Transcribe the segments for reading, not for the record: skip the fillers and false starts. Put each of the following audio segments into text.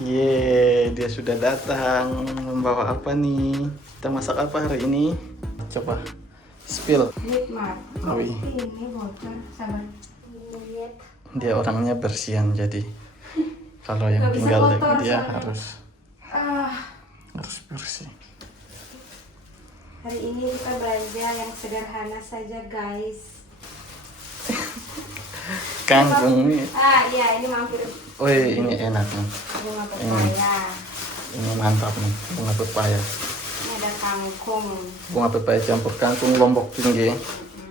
Dia sudah datang. Membawa apa nih? Kita masak apa hari ini? Coba spill. Nikmat. Kok Wih. ini bocor? Sabar. Lihat. Dia orangnya bersihan jadi kalau yang Nggak bisa tinggal kotor dia soalnya. harus bersih. Hari ini kita belanja yang sederhana saja, guys. Kangkung nih. Iya, ini mampir Wih, ini enak nih. bunga pepaya. Ini mantap nih, bunga pepaya. Ini ada kangkung. Bunga pepaya campur kangkung Lombok tinggi.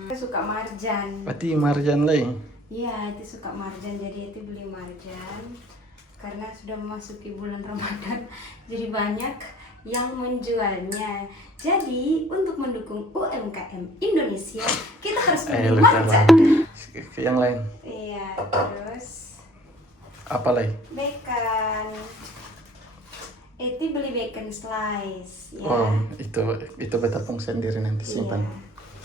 Saya suka marjan. Berarti marjan lagi. Iya, itu suka marjan, jadi itu beli marjan. Karena sudah memasuki bulan Ramadan, jadi banyak yang menjualnya. Jadi untuk mendukung UMKM Indonesia, kita harus beli marjan. Yang lain. Iya, terus Apa lagi? bacon. Eti beli bacon slice, ya. Oh, itu beta pung sendiri nanti simpan. Iya.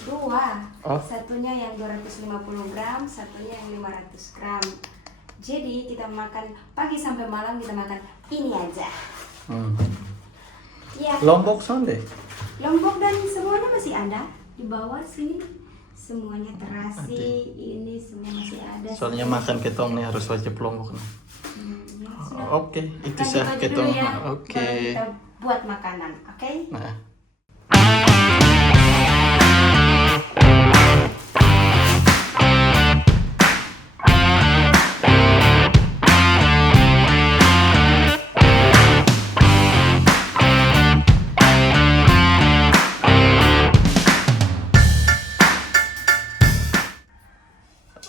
Dua. Oh. Satunya yang 250 gram, satunya yang 500 gram. Jadi kita makan pagi sampai malam, kita makan ini aja. Ya. Lombok sonde. Lombok dan semuanya masih ada di bawah sini. Semuanya terasi, ini semua masih ada. Soalnya makan ketong nih harus wajib Lombok nih. Ya, sudah. Oke, itu Ganti sah baju ketong. dulu ya, Oke. baru kita buat makanan, oke? Nah,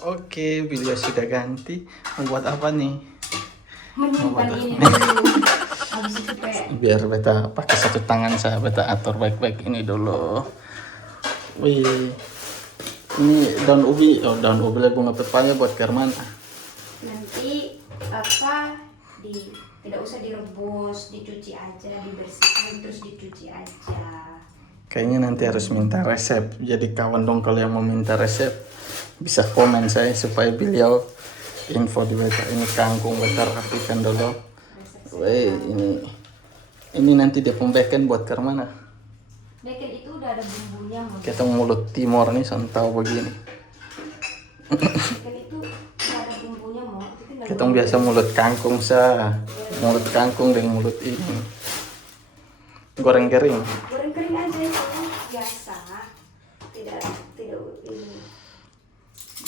oke, beliau sudah ganti. Mau buat apa nih? Menyimpan ini dulu. Habis itu kayak Biar beta pakai satu tangan saya, beta atur baik-baik ini dulu. Wih, ini daun ubi, daun ubi lagi bunga pepaya buat Kerman. nanti tidak usah direbus, dicuci aja, dibersihkan terus dicuci aja. Kayaknya nanti harus minta resep. Jadi kawan dong kalau yang mau minta resep bisa komen saya supaya beliau info di beta. Ini kangkung beta rapikan dulu. Wih, ini nanti dia pembekan buat Kermana. Bacon itu udah ada bumbunya, Mas. Kita mulut timur nih santau begini. Bacon itu udah ada bumbunya, Mo. Itu tinggal Kita biasa mulut kangkung mulut kangkung dengan mulut ini. Goreng kering. goreng kering aja itu biasa. Tidak ini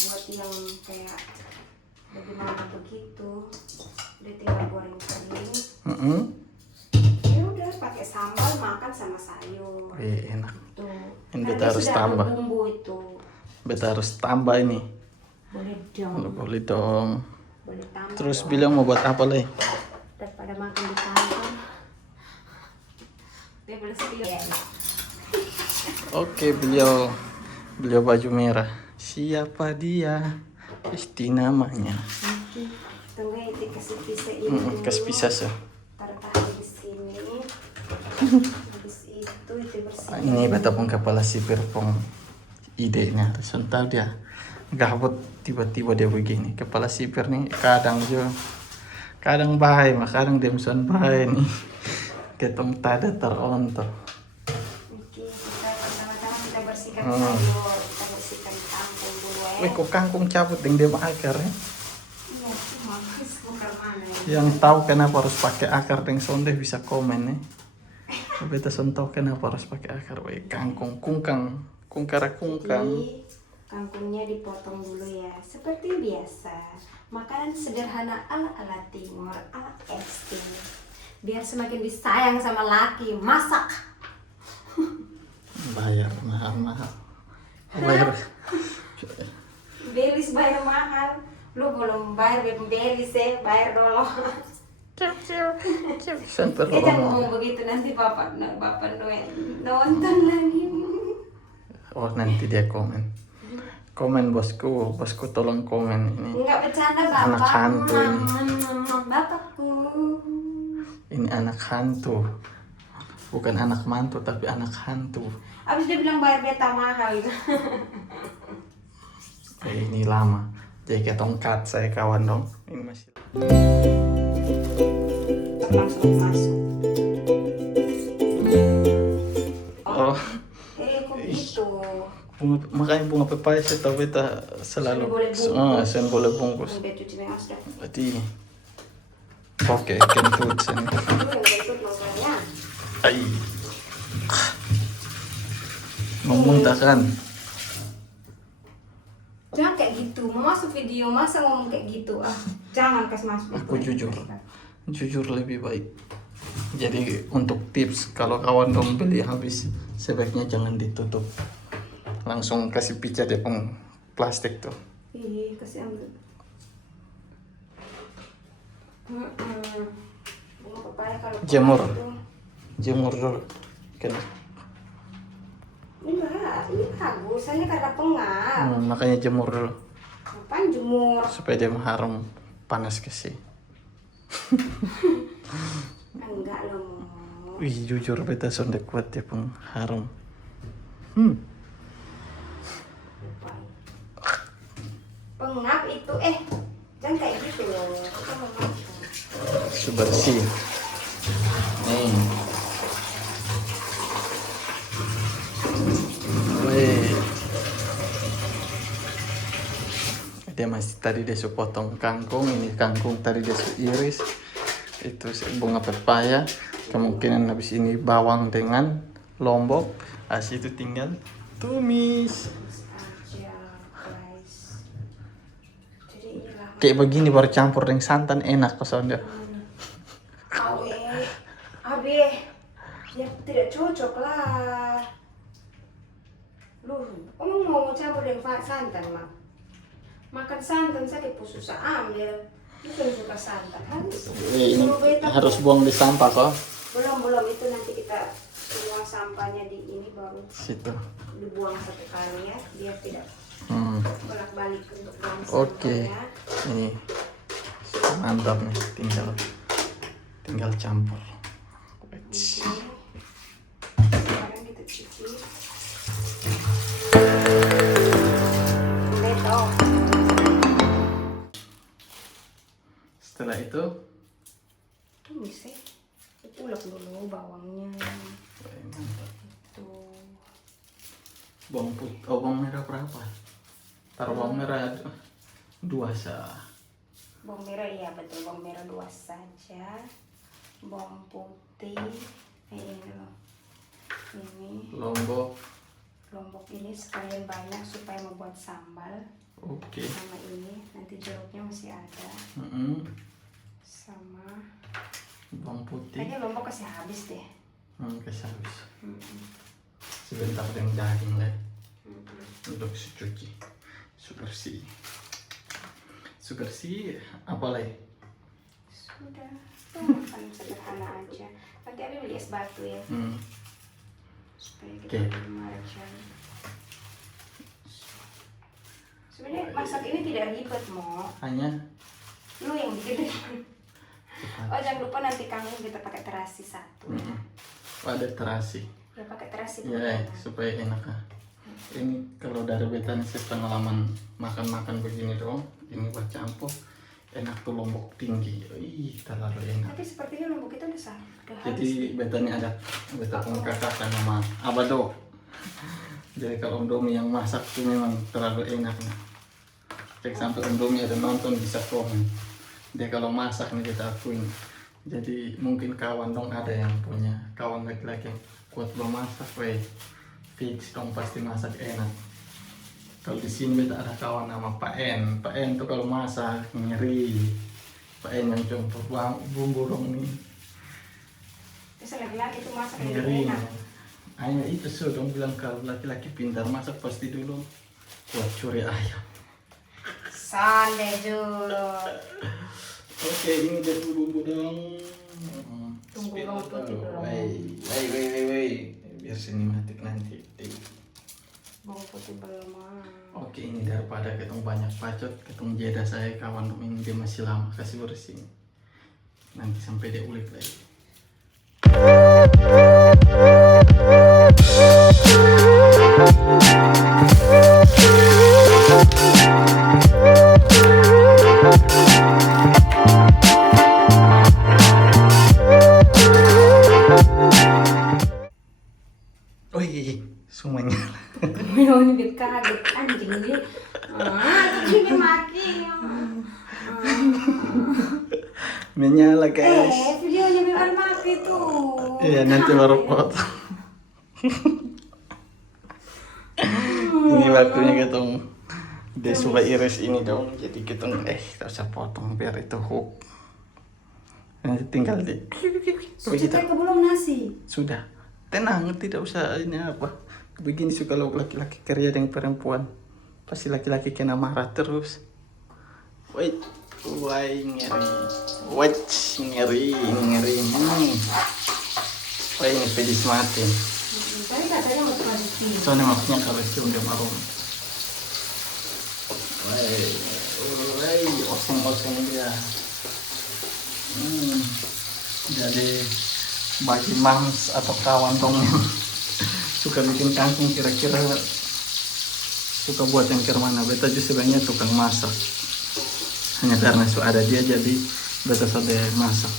buat yang kayak bagaimana begitu. Udah tinggal goreng kering. Ya udah pakai sambal makan sama sayur. Wih, enak. Tuh. Ini Karena beta harus sudah ada tambah. bumbu itu. Beta harus tambah ini. Boleh dong. Boleh dong. Boleh tambah. Terus dong. bilang mau buat apa lagi? Daripada makan di kantor. Dia boleh spill. Oke, beliau baju merah. Siapa dia? Pasti namanya. Nanti tunggu itu kasih pisah ini dulu. Kas pisah sih. Taruh di sini. Habis itu bersih. Ini beta pun kepala sipir pun idenya. Sental dia gabut tiba-tiba dia begini. Kepala sipir nih kadang bahaya, kadang demson bahaya nih. Ketong tada terontor. Oke, kita pertama-tama kita bersihkan sayur, kita bersihkan kangkung dulu ya. Wih, kok kangkung cabut dengan dia akar ya? Iya, cuma bukan mana ya. Yang tahu kenapa harus pakai akar dengan sonde bisa komen nih. Beta tahu kenapa harus pakai akar. Wih, kangkung kungkang. Jadi kangkungnya dipotong dulu ya, seperti biasa. Makanan sederhana ala Timur, ala SD. Biar semakin disayang sama laki, masak. Bayar mahal. Bayar. Belis bayar mahal. Lu belum bayar belis ya, bayar dulu. Sampai Kita ngomong. ngomong begitu nanti bapak nonton lagi. Oh, nanti dia komen. Komen bosku tolong komen ini. Enggak bercanda bapak. Anak hantu ini. Bapakku. Ini anak hantu. Bukan anak mantu tapi anak hantu. Abis dia bilang bayar beta mahal. Ini lama. Jadi ketong cut saya kawan dong. Ini masih. langsung masuk. Oh, Kok gitu? makanya bunga pepaya saya tahu beta selalu sen boleh bungkus. Udah cuci dengan sudah. Berarti oke, kentut sen. Itu yang kentut makanya. Ai. Memuntah kan? Jangan kayak gitu, mau masuk video masa ngomong kayak gitu jangan kasih masuk. Aku jujur lebih baik. Jadi untuk tips kalau kawan dong beli habis sebaiknya jangan ditutup, langsung kasih pica deh plastik tuh. Ih, kasih ambil. Bunga pepaya kalau Jemur. itu. Jemur dulu kan. Ini bagus, hanya karena pengap. Makanya jemur dulu Kapan jemur? supaya dia mengharum panas kasih. Enggak loh. Wih, jujur beta sonde kuat dia pengharum. Pengap itu jangan kayak gitu loh. Kita mau makan. Bersih. Nih. Wih. Dia masih tadi dia su potong kangkung, ini kangkung tadi dia su iris. Itu bunga pepaya. Kemungkinan habis ini bawang dengan lombok. Asih itu tinggal tumis. Aja, guys. Jadi inilah. Kayak begini baru campur dengan santan enak kesannya. Abe, ya tidak cocok lah. Lu, omong mau campur dengan santan mak. Makan santan sakit pun susah ambil. Bukan suka santan Ini harus buang di sampah kok. Belum itu nanti kita buang sampahnya di ini baru Situ. dibuang satu kali ya biar tidak bolak-balik untuk buang Oke. sampahnya. Ini mantap nih, tinggal campur. Sekarang kita cuci. Beto. Setelah itu Tumis ulek dulu bawangnya. mantap. Itu Bawang putih, bawang merah berapa? Taruh bawang merah 2 sah. bawang merah iya betul, bawang merah 2 saja. Bawang putih ini loh. Ini Lombok. lombok ini sekalian banyak supaya membuat sambal. Oke. Sama ini nanti jeruknya masih ada. Sama Bawang putih. kayaknya lombok kasih habis deh. Kasih habis. Sebentar dengan daging lah. Untuk cuci. Bersih. Apa lagi? Sudah, makan sederhana aja. Nanti Abi beli es batu ya, supaya kita lebih marjan. Sebenarnya masak ini tidak ribet Mo, Hanya lu yang bikin. Oh jangan lupa nanti kangkung kita pakai terasi 1 ya. ada terasi. Ya pakai terasi Ya, supaya enak. Ini kalau dari beta nih pengalaman makan begini dong. Ini buat campur. Enak tuh lombok tinggi. Ih, terlalu enak. Tapi sepertinya lombok kita udah Jadi beta nih ada beta kakak nama Abado. Jadi kalau Indomie yang masak tuh memang terlalu enak nih. Cek sampai Indomie ada nonton bisa komen. Dia kalau masak nih kita akuin. Jadi mungkin kawan dong ada yang punya kawan laki-laki yang kuat memasak, fix dong pasti masak enak. Kalau di sini beta ada kawan nama Pak En tuh kalau masak ngeri. Pak En yang contoh bumbu dong nih. Terus laki-laki itu masak lebih Ngeri. enak. Hanya itu so dong bilang kalau laki-laki pintar masak pasti dulu buat curi ayam. Sande dulu. Oke, ini dia bumbu dong. Tunggu bawang putih dulu. Wait. Biar sinematik nanti. Bawang putih belum. Oke, ini daripada ketemu banyak pacot, ketemu jeda saya kawan ini dia masih lama kasih bersih. Nanti sampai dia ulik lagi. Menyala guys. Videonya memang mati tuh. Iya nanti baru potong. Ini waktunya kita dia coba iris ini dong. Jadi kita tak usah potong biar itu hook. Nanti tinggal di. Sudah ke belum nasi? Sudah. Tenang, tidak usah ini apa. Begini suka kalau laki-laki kerja dengan perempuan. Pasti laki-laki kena marah terus. Wait. Wai ngeri. Wait, ngeri. Wah ini pedis mati. Tadi katanya mau positif. Soalnya maksudnya kalau itu udah marum. Wai, oseng-oseng dia. Jadi bagi mams atau kawan dong yang suka bikin kangkung kira-kira suka buat yang kira mana. Beta juga sebenarnya tukang masak. Hanya karena ada dia jadi beta sudah masak.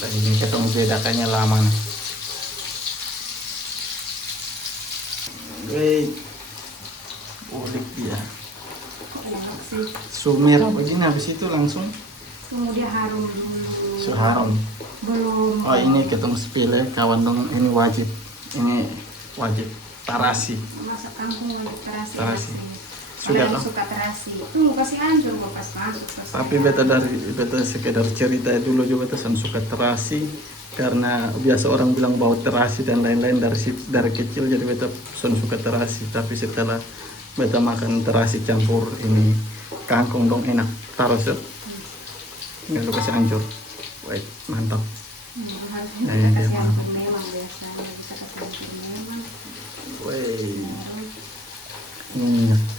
Dan ini ketemu bedakannya lama nih. Wait, ulik dia. Sumir begini habis itu langsung. Kemudian harum. Harum. Belum. Oh ini ketemu sepele kawan dong ini wajib. Ini wajib tarasi. Masak kangkung wajib terasi. Tarasi. Sudah Sudah suka terasi. Tuh kasih hancur mau pas masuk. Tapi beta sekedar cerita dulu juga beta suka terasi karena biasa orang bilang bau terasi dan lain-lain dari kecil jadi beta suka terasi. Tapi setelah beta makan terasi campur ini kangkung dong enak taruh nggak lu kasih hancur. Wait, mantap. Harusnya kita kasih hancur memang biasanya bisa kasih hancur memang. Wait.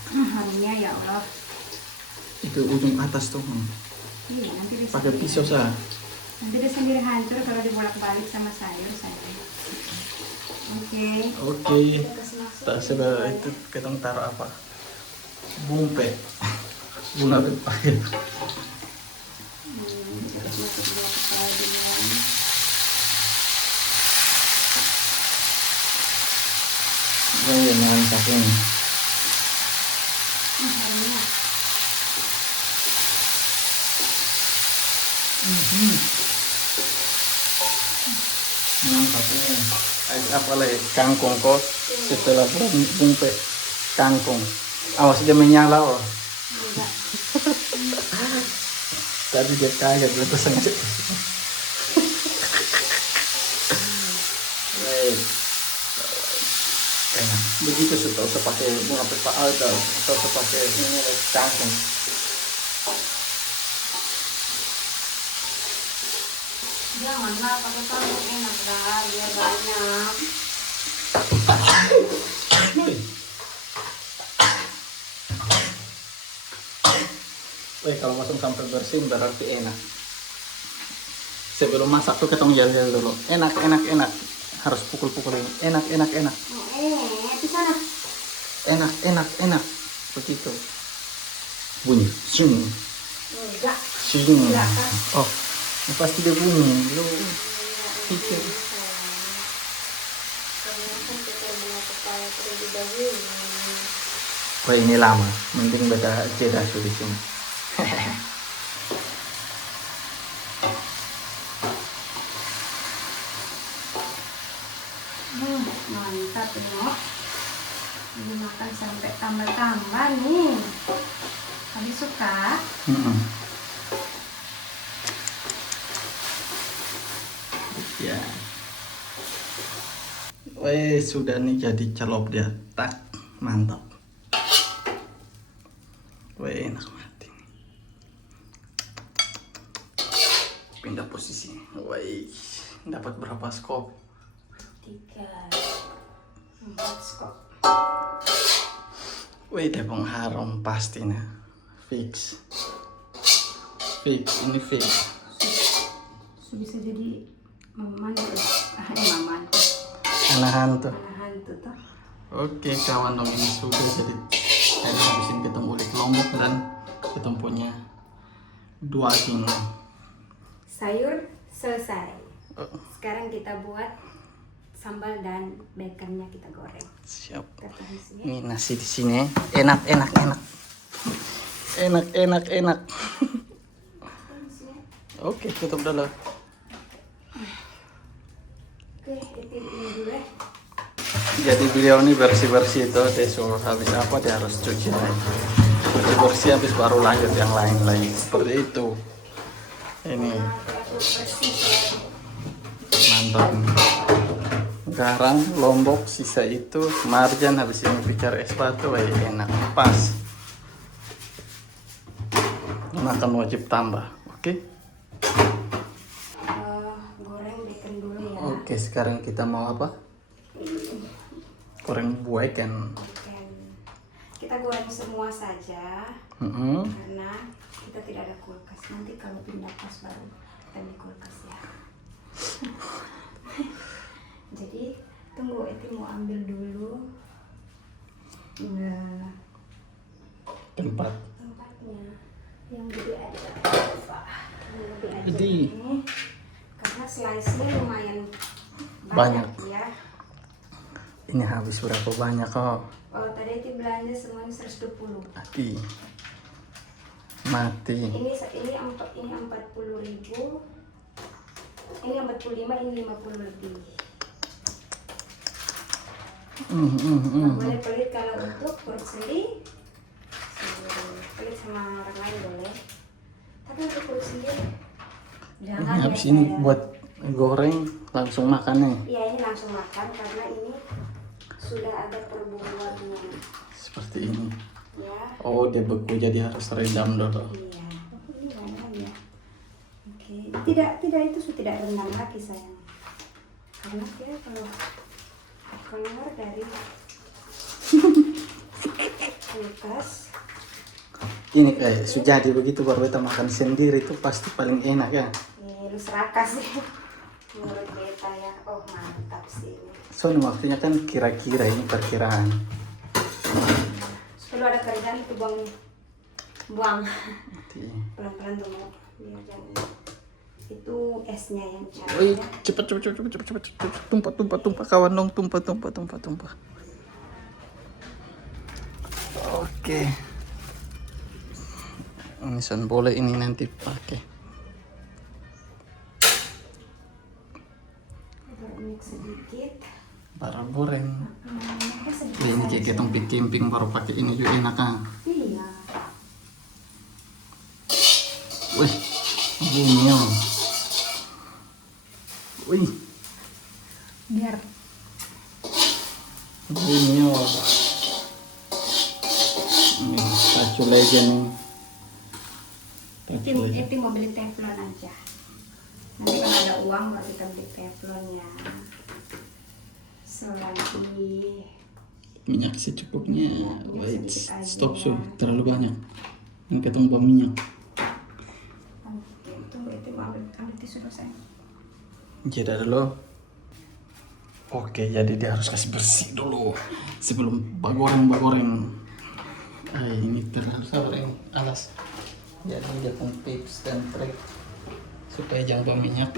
Harumnya ya Allah. Itu ujung atas tuh. Iya, nanti bisa Pakai pisau sah. nanti dia sendiri hancur kalau dibolak-balik sama sayur saya. Oke. Tak sudah itu kita taruh apa? Bumpe. Bunga pepaya. Terus masuk dua kepala duluan. Ini mantap ini. Harumnya. Mantap ini. Apa lagi? Kangkung kok setelah bumpe kangkung. Awas dia menyala oh. Enggak. Tadi dia kaget betul sengaja. Wait. Enak. Begitu usah pakai bunga pepaya atau pakai ini kangkung. Janganlah pakai kangkung enak lah, biar banyak. Wih, kalau masuk sampai bersih berarti enak. Sebelum masak tuh ketong yel-yel dulu. Enak. Harus pukul-pukulin. Enak. Di sana. Enak. Begitu. Bunyi. Sing. Enggak. Oh, ini pasti dia bunyi. Lu pikir. Wah ini lama. Mending beda jeda tuh di sini. Mantap ya. Ini makan sampai tambah-tambah nih. Kami suka. Ya. Weh sudah nih jadi celop dia. Tak mantap. Weh enak banget ini. Pindah posisi. Weh dapat berapa skop? 3, 4 skop. Wih, tepung harum pasti nah. Fix, ini fix. Bisa jadi maman tuh. Anak hantu. Anak hantu tuh. Oke, kawan dong ini sudah jadi habisin kita ulik lombok dan kita punya 2 kilo. Sayur selesai. Sekarang kita buat sambal dan baconnya kita goreng. Siap. Kita tumis ya. Ini nasi di sini. Enak. Oke, tutup dulu. Oke, itu ini dulu ya. Jadi beliau ini bersih-bersih itu, dia suruh habis apa dia harus cuci lagi. Cuci bersih habis baru lanjut yang lain lagi. Seperti itu. Ini mantap. Garam, lombok, sisa itu marjan, habis ini pikir es batu, enak pas. Makan wajib tambah, oke? Goreng bacon dulu ya. Oke, sekarang kita mau apa? Goreng bacon. Bacon. Kita goreng semua saja. Mm-mm. Karena kita tidak ada kulkas. Nanti kalau pindah kos baru kita beli kulkas ya. Jadi tunggu, Eti mau ambil dulu Tempat. tempatnya yang gede aja. Yang gede aja Jadi. ini. Karena slice-nya lumayan Banyak. ya. Ini habis berapa banyak kok? Oh, tadi Eti belanja semuanya 120. Mati. Ini 40.000. Ini 45, ini 50 lebih. Boleh pelit kalau untuk perut sendiri. Pelit sama orang lain boleh. Tapi untuk perut sendiri jangan Ini habis ya, ini saya. buat goreng langsung makan nih. Iya, ini langsung makan karena ini sudah ada perburuannya. Seperti ini. Ya. Oh, dia beku jadi harus rendam dulu. Iya. Ini rendam ya. Oke. Tidak itu sudah tidak rendam lagi sayang. Karena dia kalau keluar dari kulkas. Ini kayak sujadi begitu baru kita makan sendiri itu pasti paling enak ya. Ini lu serakah sih menurut beta ya. Oh mantap sih ini. Soalnya waktunya kan kira-kira ini perkiraan. Kalau ada kerjaan itu buang Nanti. pelan-pelan tuh biar jangan itu esnya yang Wih, caranya. cepet, tumpah kawan dong, tumpah. Oke. Ini son boleh ini nanti pakai. Mix sedikit. Baru goreng. Sedikit Ini kayak kita pergi camping baru pakai ini juga enak kan. iya. Wih, ini ya. Wih, Biar ini ya. Ini tacu aja nih. Eti mau beli teflon aja. Nanti kalau ada uang baru kita beli teflonnya. Selagi Minyak secukupnya. Minyak Wait, sedikit aja. stop su, terlalu banyak. Yang ketemu minyak. oke, tunggu Eti mau ambil tisu dulu sayang. Jeda dulu. Oke, jadi dia harus kasih bersih dulu sebelum bagoreng. Ini terlalu sabar ini alas. Jadi dia pun tips dan trik supaya jangan minyak.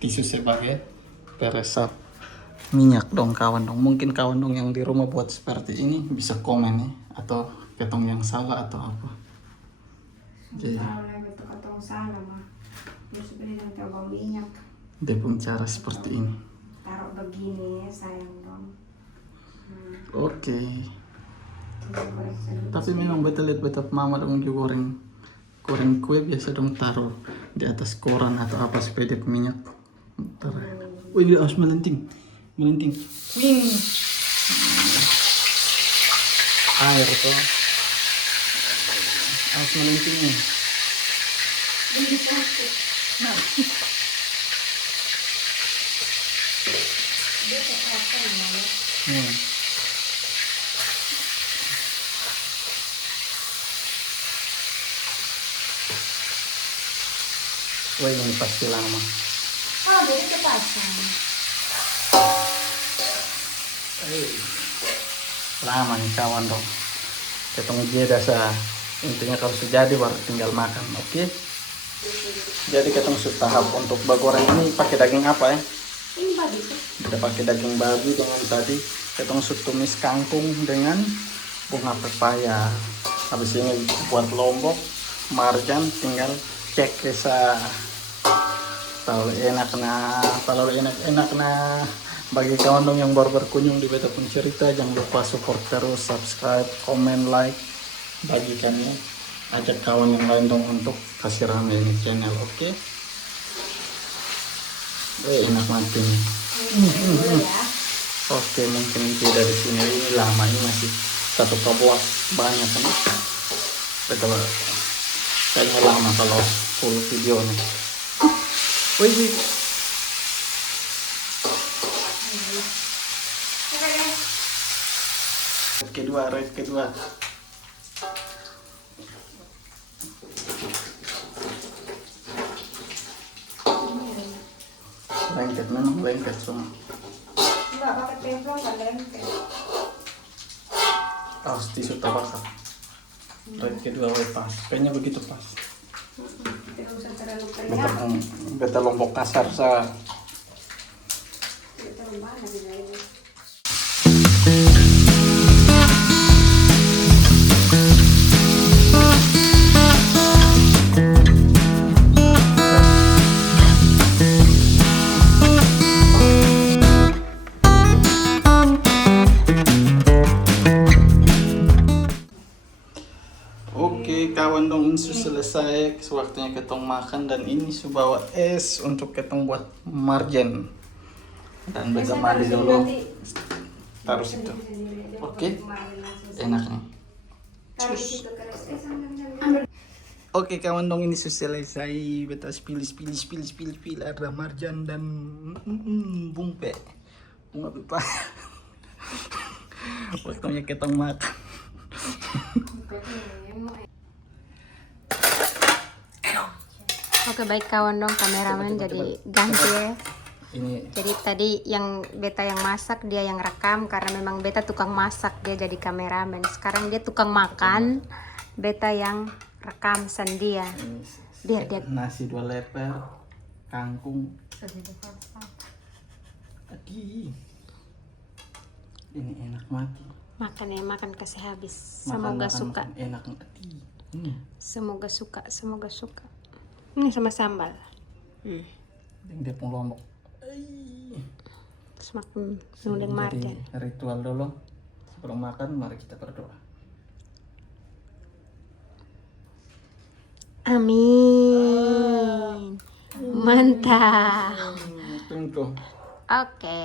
Tisu sebagai peresap minyak dong kawan dong. Mungkin kawan dong yang di rumah buat seperti ini bisa komen nih atau ketong yang salah atau apa. Jadi Kalau betul kata salah mah. Ya sebenarnya nanti abang minyak. dia pun cara seperti ini. Taruh begini sayang dong. Oke. Goreng sedikit. Tapi memang betul lihat betul mama dong juga goreng kue biasa dong taruh di atas koran atau apa supaya dia minyak. Wih, dia harus melenting. Wing. Air tuh. Harus melenting nih. Ini plastik. Dia kekerasan ya. Wih, ini pasti lama. Oh, jadi kepasang. Lama nih kawan dong. Ketemu jeda sah. Intinya kalau sudah jadi baru tinggal makan, oke? Jadi ketemu tahap untuk bagoreng ini pakai daging apa ya? Ini babi tuh. Kita pakai daging babi dengan tadi ketemu tumis kangkung dengan bunga pepaya. Habis ini buat lombok, marjan tinggal cek sa kalau enak na bagi kawan dong yang baru berkunjung di Beta Pun Cerita, jangan lupa support terus, subscribe, komen, like, bagikan ya, ajak kawan yang lain dong untuk kasih rame ini channel, oke? Enak mati nih. Oke, mungkin itu dari sini, ini lama, ini masih satu kabuat banyak kan. Betul, kayaknya lama kalau full video nih. Wih, red kedua. Lengket, memang lengket semua. Enggak pakai teflon kan lengket. Tahu tisu tabakar. Red kedua pas. Kayaknya begitu pas. Tidak usah terlalu kenyal. Beta lombok kasar sa. Tidak terlalu mana bila ini. Oke kawan dong, ini sudah selesai, waktunya ketong makan dan ini su bawa es untuk ketong buat marjan. Dan beta mandi dulu, taruh situ. Oke, enak nih. Taruh di situ keras. Sambil. Oke kawan dong, ini sudah selesai, beta pilih ada marjan dan bungpe, bunga pipa. Waktunya ketong makan. Oke baik kawan dong, kameramen jadi ganti ya. Ini Jadi tadi yang beta yang masak, dia yang rekam karena memang beta tukang masak, dia jadi kameramen. Sekarang dia tukang makan, beta yang rekam sendia. Biar dia nasi 2 leper, kangkung. Tadi ini enak mati. makan ya, makan kasih habis. Makan, Semoga makan, suka. makan. Enak tadi. Semoga suka. Ini sama sambal. Dia pun lombok. Semakin nundeng marjan. Jadi ritual dulu sebelum makan, mari kita berdoa. Amin. Mantap. Tentu. Oke.